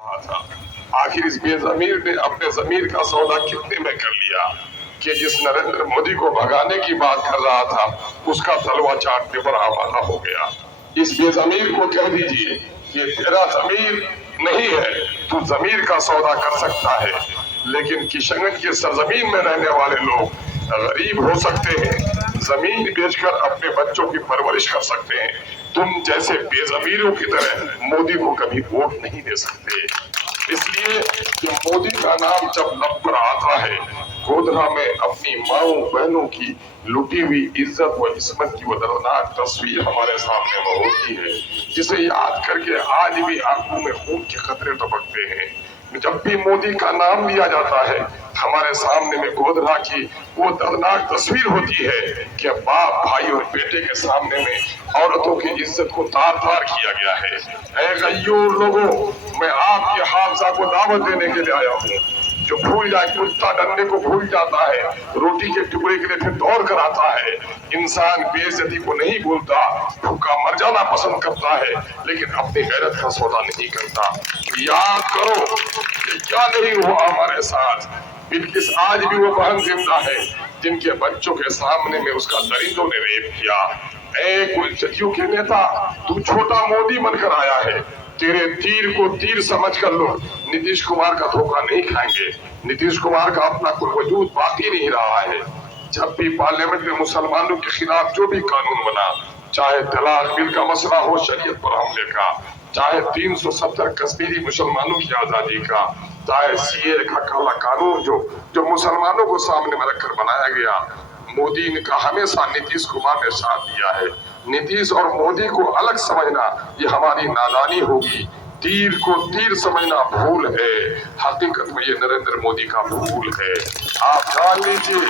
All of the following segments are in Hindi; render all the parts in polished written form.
था। आखिर इस बेजमीर ने अपने जमीर का सौदा कितने में कर लिया कि जिस नरेंद्र मोदी को भगाने की बात कर रहा था उसका तलवा चाटने पर आमादा हो गया। इस बेजमीर को कह दीजिए कि तेरा जमीर नहीं है, तू जमीर का सौदा कर सकता है, लेकिन किशनगंज के सरजमीन में रहने वाले लोग गरीब हो सकते हैं, जमीन बेचकर अपने बच्चों की परवरिश कर सकते हैं। तुम जैसे बेजमीरों की तरह मोदी को कभी वोट नहीं दे सकते। इसलिए कि मोदी का नाम जब लब पर आता है, गोधरा में अपनी माओ बहनों की लुटी हुई इज्जत व इस्मत की वो दर्दनाक तस्वीर हमारे सामने में होती है, जिसे याद करके आज भी आंखों में खून के कतरे टपकते हैं। जब भी मोदी का नाम लिया जाता है, हमारे सामने में गोधरा की वो दर्दनाक तस्वीर होती है कि बाप भाई और बेटे के सामने में औरतों की इज्जत को तार तार किया गया है। ऐ गयूर लोगों, मैं आपके हाफजा को दावत देने के लिए आया हूँ। जो भूल जाए, कुत्ता डंडे को भूल जाता है, रोटी के टुकड़े के लिए फिर दौड़ कर आता है। इंसान बेइज्जती को नहीं भूलता, भूखा मर जाना पसंद करता है, लेकिन अपनी गैरत का सौदा नहीं करता। याद करो कि क्या नहीं हुआ हमारे साथ। बिल्किस आज भी वो बहन जिंदा है जिनके बच्चों के सामने में उसका दरिंदों ने रेप किया। ऐ कुलचतियों के नेता, तू छोटा मोदी बनकर आया है, तेरे तीर को तीर समझ कर लोग नीतीश कुमार का धोखा नहीं खाएंगे। नीतीश कुमार का अपना कोई वजूद बाकी नहीं रहा है। जब भी पार्लियामेंट में मुसलमानों के खिलाफ जो भी कानून बना, चाहे तलाक बिल का मसला हो, शरीयत पर हमले का, चाहे 370 कश्मीरी मुसलमानों की आजादी का, चाहे सीए का काला कानून जो मुसलमानों को सामने में रखकर बनाया गया, मोदी ने का हमेशा नीतीश कुमार ने साथ दिया है। नीतीश और मोदी को अलग समझना ये हमारी नादानी होगी। तीर को तीर समझना भूल है, हकीकत में ये नरेंद्र मोदी का भूल है। आप जान लीजिए,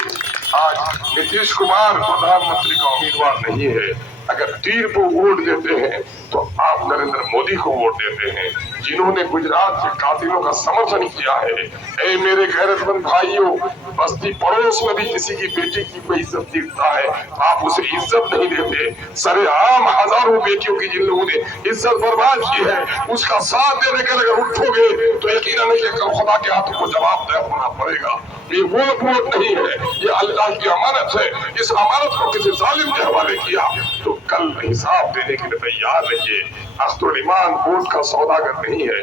आज नीतीश कुमार प्रधानमंत्री का उम्मीदवार नहीं है। अगर तीर को वोट देते हैं तो आप नरेंद्र मोदी को वोट देते हैं, जिन्होंने गुजरात के कातिलों का समर्थन किया है। ऐ मेरे गैरतमंद भाइयों, बस्ती पड़ोस में भी किसी की बेटी की कोई इज्जत दिखता है, आप उसे इज्जत नहीं देते। सरेआम हजारों बेटियों की जिन लोगों ने इज्जत बर्बाद की है, उसका साथ देने के अगर उठोगे तो यकीनन ये कल खुदा के हाथों को जवाबदेह होना पड़ेगा। ये वोट नहीं है, ये अल्लाह की अमानत है। इस अमानत को किसी जालिम के हवाले किया तो कल हिसाब देने के लिए तैयार रहिए। अख्तरुल ईमान वोट का सौदागर नहीं है।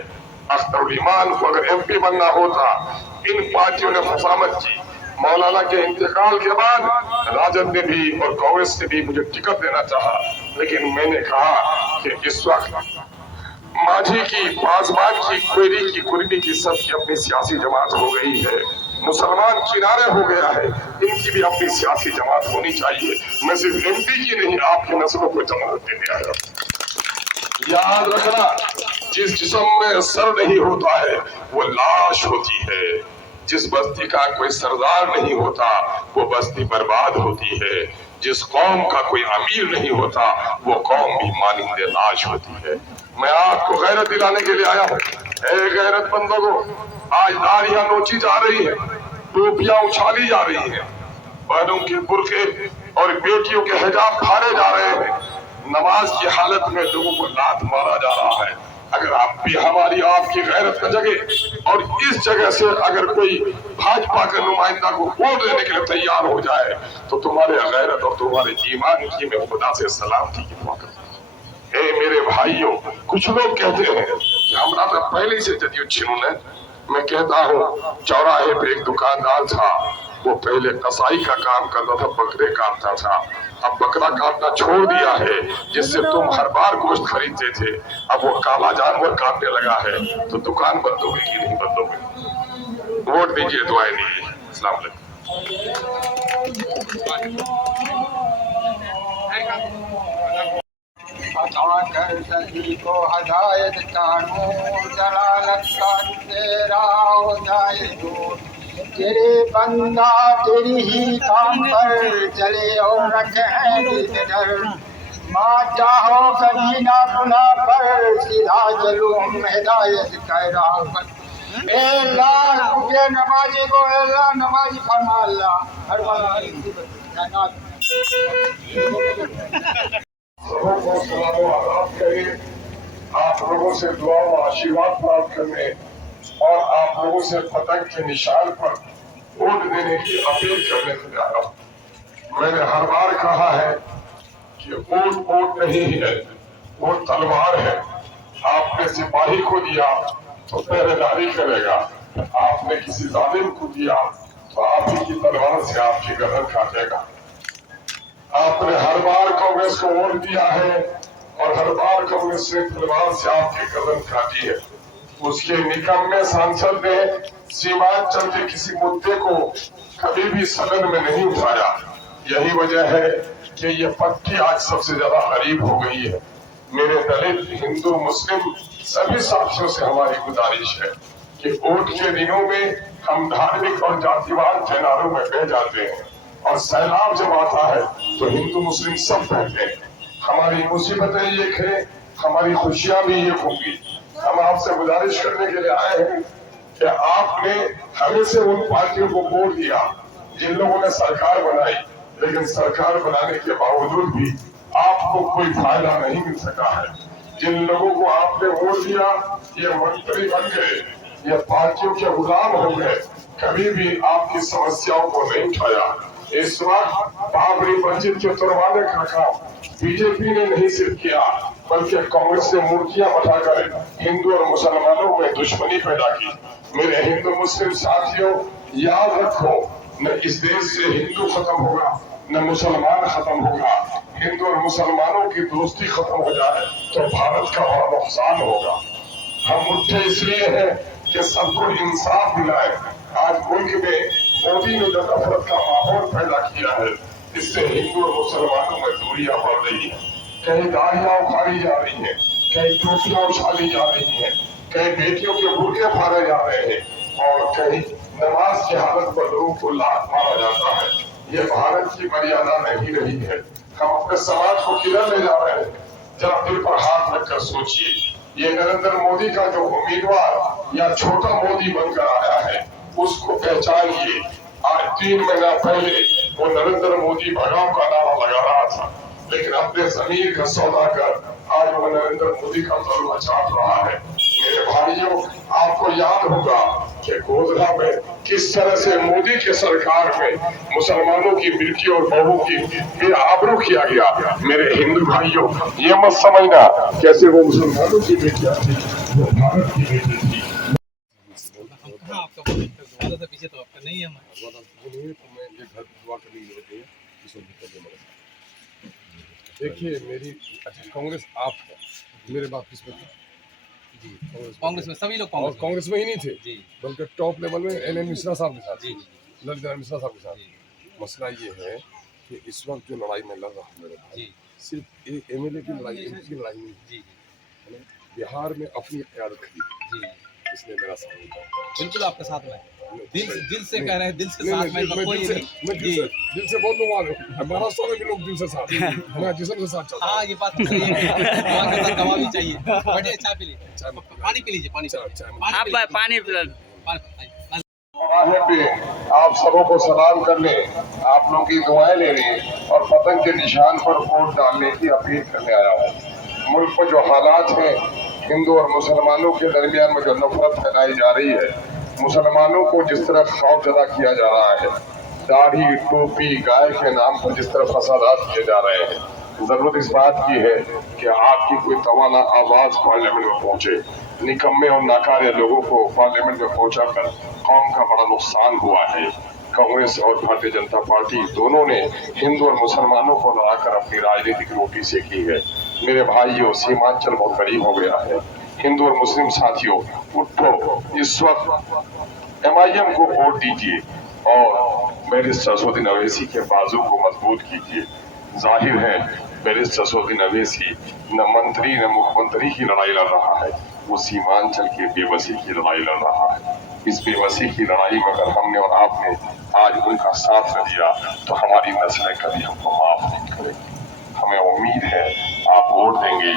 अख्तरुल ईमान को अगर एमपी बनना होता, इन पार्टियों ने फसामत की। मौलाना के इंतकाल के बाद राजद ने भी और कांग्रेस ने भी मुझे टिकट देना चाहा, लेकिन मैंने कहा कि इस वक्त माझी की, पासवान की, क्वेरी की, कुर्मी की सबकी अपनी सियासी जमात हो गई है। मुसलमान किनारे हो गया है, इनकी भी अपनी सियासी जमात होनी चाहिए। मैं सिर्फ एमपी की नहीं, आपकी नस्लों को जमात देने आया। याद रखना, जिस जिस्म में सर नहीं होता है वो लाश होती है। जिस बस्ती का कोई सरदार नहीं होता वो बस्ती बर्बाद होती है। जिस कौम का कोई अमीर नहीं होता वो कौम भी मानिंदे लाश होती है। मैं आपको गैरत दिलाने के लिए आया हूँ। गैरतमंदों को आज दाढ़ियां नोची जा रही है, टोपियां उछाली जा रही है, बहनों के बुर्के और बेटियों के हिजाब फाड़े जा रहे हैं, नमाज की हालत में लोगों को लात मारा जा रहा है। अगर आप भी हमारी आपकी गैरत का जगह और इस जगह से अगर कोई भाजपा के नुमाइंदा को वोट देने के लिए तैयार हो जाए तो तुम्हारे गैरत और तुम्हारे ईमान की मैं खुदा से सलामती की दुआ करता हूं। मेरे भाइयों, कुछ लोग कहते हैं कि हमारा तो पहले से जदयू छिनून है। मैं कहता हूँ, चौराहे पे एक दुकानदार था, वो पहले कसाई का काम करता था, बकरे काटता था। अब बकरा काटना छोड़ दिया है, जिससे तुम हर बार गोश्त खरीदते थे। अब वो काला जानवर काटने लगा है, तो दुकान बंद होगी कि नहीं बंद होगी? वोट दीजिए, दुआएं दीजिए। अस्सलाम वालेकुम। कर सभी को हदायत कानून जलालत का तेरा हो जाए दूर। तेरे बंदा तेरी ही काम पर चले और रखे डर। माँ चाहो कभी ना गुनाह पर सीधा जलूम हिदायत कर रहा पर। नमाजी को अल्लाह नमाजी फरमा अल्लाह आप लोगों से दुआ और आशीर्वाद प्राप्त करने और आप लोगों से पतंग के निशान पर वोट देने की अपील करने को जा रहा हूँ। मैंने हर बार कहा है कि वोट वोट नहीं है, वो तलवार है। आपने सिपाही को दिया तो पहरेदारी करेगा, आपने किसी जालिम को दिया तो आप ही की तलवार से आपकी गर्दन काटेगा। आपने हर बार कांग्रेस को वोट दिया है और हर बार कांग्रेस ने तलवार से आपकी गर्दन काटी है। उसके निकम्मे सांसद ने सीमांचल के किसी मुद्दे को कभी भी सदन में नहीं उठाया। यही वजह है कि ये पट्टी आज सबसे ज्यादा गरीब हो गई है। मेरे दलित, हिंदू, मुस्लिम सभी साथियों से हमारी गुजारिश है कि वोट के दिनों में हम धार्मिक और जातिवाद के नारों में बह जाते हैं और सैलाब जब आता है तो हिंदू मुस्लिम सब बहते हैं। हमारी मुसीबतें ये हैं, हमारी खुशियां भी ये होंगी। हम आपसे गुजारिश करने के लिए आए हैं कि आपने हमें से उन पार्टियों को वोट दिया जिन लोगों ने सरकार बनाई, लेकिन सरकार बनाने के बावजूद भी आपको कोई फायदा नहीं मिल सका है। जिन लोगों को आपने वोट दिया ये मंत्री बन गए, ये पार्टियों के गुलाम हो गए, कभी भी आपकी समस्याओं को नहीं उठाया। इस वक्त बाबरी मस्जिद के तुड़वाने का काम बीजेपी ने नहीं सिर्फ किया बल्कि कांग्रेस ने मूर्तियां बनाकर हिंदू और मुसलमानों में दुश्मनी पैदा की। मेरे हिंदू मुस्लिम साथियों, याद रखो, न इस देश से हिंदू खत्म होगा न मुसलमान खत्म होगा। हिंदू और मुसलमानों की दोस्ती खत्म हो जाए तो भारत का बड़ा नुकसान होगा। हम उठे इसलिए हैं कि सबको इंसाफ दिलाए। आज मुल्क में मोदी ने जो नफरत का माहौल पैदा किया है, इससे हिंदू और मुसलमानों में दूरियां बढ़ रही है। कहीं दाढ़ियां उखाड़ी जा रही है, कहीं टोपियां उछाली जा रही है, कहीं बेटियों के बुर्के फाड़े जा रहे हैं और कहीं नमाज की हालत पर लोगों को लात मारा जाता है। ये भारत की मर्यादा नहीं रही है। हम अपने समाज को किधर ले जा रहे हैं? जरा दिल पर हाथ रखकर सोचिए। ये नरेंद्र मोदी का जो उम्मीदवार या छोटा मोदी बनकर आया है, उसको पहचानिए। आज 3 महीना पहले वो नरेंद्र मोदी भगाओ का नारा लगा रहा था, लेकिन अपने जमीन का सौदा कर आज वो नरेंद्र मोदी का तलवा चाट रहा है। मेरे भाइयों, आपको याद होगा कि गोधरा में किस तरह से मोदी के सरकार में मुसलमानों की बेटी और बहू की बेआबरू किया गया। मेरे हिंदू भाइयों, ये मत समझना कैसे वो मुसलमानों की बेटियां थी, वो भारत की बेटी थी। हाँ, आपका वादा था पीछे तो आपका नहीं है हमारा। देखिए, मेरी कांग्रेस आप है, मेरे बाप किस में जी, कांग्रेस में सभी लोग और कांग्रेस में ही नहीं थे, जी, बल्कि टॉप लेवल में एन मिश्रा साहब के साथ, जी, ललित नारायण मिश्रा साहब के साथ। जी, मसला ये है कि इस वक्त जो लड़ाई में लड़ रहा हूँ मेरे भाई, जी, सिर्फ एमएलए की लड़ाई, एमपी की लड़ाई नहीं जी, है। बिहार में अपनी क्यादत खड़ी, जी, इसलिए मेरा साथ है। बिल्कुल आपके साथ में दिल से कह रहे हैं, दिल से नहीं, साथ में मैं कोई दिल से जी, दिल से बहुत लोग हैं। महाराष्ट्र में भी लोग दिल से साथ हैं। मैं जिस्म से साथ चलता हूँ। हाँ, ये बात तो सही है। भगवान के साथ दवा भी चाहिए। बैठिए, चाय पी लीजिए, चाय पानी पी लीजिए, पानी पानी पिला चौराहे पे आप सबों को सलाम करने, आप लोगों की दुआएं लेने और पतंग के निशान पर वोट डालने की अपील करने आया हूँ। मुल्क में जो हालात हैं, हिंदू और मुसलमानों के दरमियान में जो नफरत फैलाई जा रही है, मुसलमानों को जिस तरह खौफजदा किया जा रहा है, दाढ़ी टोपी गाय के नाम पर जिस तरह फसादात किए जा रहे हैं, जरूरत इस बात की है कि आपकी कोई तवाना आवाज पार्लियामेंट में पहुंचे। निकम्मे और नाकारे लोगों को पार्लियामेंट में पहुंचाकर कौम का बड़ा नुकसान हुआ है। कांग्रेस और भारतीय जनता पार्टी दोनों ने हिंदू और मुसलमानों को लड़ाकर अपनी राजनीतिक रोटी सेकी है। मेरे भाइयों, सीमांचल बहुत करीब हो गया है। हिंदू और मुस्लिम साथियों, उठो, इस वक्त MIM को वोट दीजिए और बैरिस्टर असदुद्दीन अवैसी के बाजू को मजबूत कीजिए। जाहिर है बैरिस्टर असदुद्दीन अवैसी न मंत्री न मुख्यमंत्री की लड़ाई लड़ रहा है, वो सीमांचल की बेबसी की लड़ाई लड़ रहा है। इस बेबसी की लड़ाई में अगर हमने और आपने आज उनका साथ न दिया तो हमारी नस्लें कभी हमको माफ नहीं करेंगी। हमें उम्मीद है आप वोट देंगे,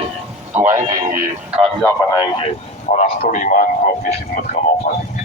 दुआएं देंगे, कामयाब बनाएंगे और आखिर ईमान को अपनी खिदमत का मौका देंगे।